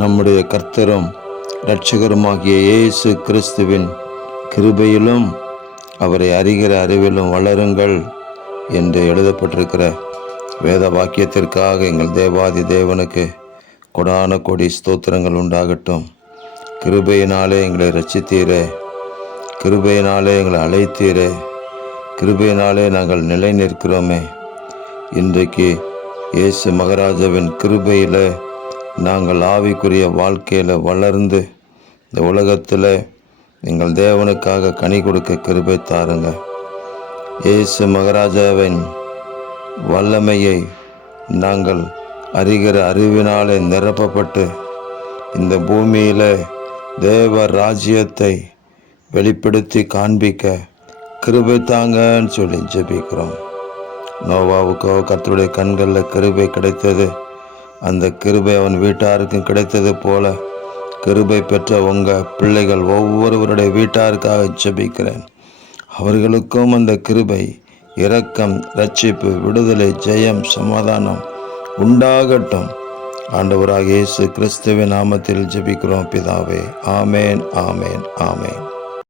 நம்முடைய கர்த்தரும் இரட்சகருமாகிய இயேசு கிறிஸ்துவின் கிருபையிலும் அவரை அறிகிற அறிவிலும் வளருங்கள் என்று எழுதப்பட்டிருக்கிற வேத வாக்கியத்திற்காக எங்கள் தேவாதி தேவனுக்கு கொடான கொடி ஸ்தோத்திரங்கள் உண்டாகட்டும். கிருபையினாலே எங்களை ரட்சித்தீரே, கிருபையினாலே எங்களை அழைத்தீரே, கிருபையினாலே நாங்கள் நிலை நிற்கிறோமே. இன்றைக்கு இயேசு மகாராஜாவின் கிருபையில் நாங்கள் ஆவிக்குரிய வாழ்க்கையில் வளர்ந்து இந்த உலகத்தில் எங்கள் தேவனுக்காக கனி கொடுக்க கிருபை தாருங்க. இயேசு மகாராஜாவின் வல்லமையை நாங்கள் அறிகிற அறிவினாலே நிரப்பப்பட்டு இந்த பூமியில் தேவ ராஜ்யத்தை வெளிப்படுத்தி காண்பிக்க கிருபை தாங்கன்னு சொல்லி ஜெபிக்கிறோம். நோவாவுக்கோ கர்த்தருடைய கண்களில் கிருபை கிடைத்தது, அந்த கிருபை அவன் வீட்டாருக்கும் கிடைத்தது போல கிருபை பெற்ற உங்கள் பிள்ளைகள் ஒவ்வொருவருடைய வீட்டாருக்காக ஜெபிக்கிறேன். அவர்களுக்கும் அந்த கிருபை, இரக்கம், ரட்சிப்பு, விடுதலை, ஜெயம், சமாதானம் உண்டாகட்டும். ஆண்டவராகிய இயேசு கிறிஸ்துவின் நாமத்தில் ஜெபிக்கிறோம் பிதாவே. ஆமேன், ஆமேன், ஆமேன்.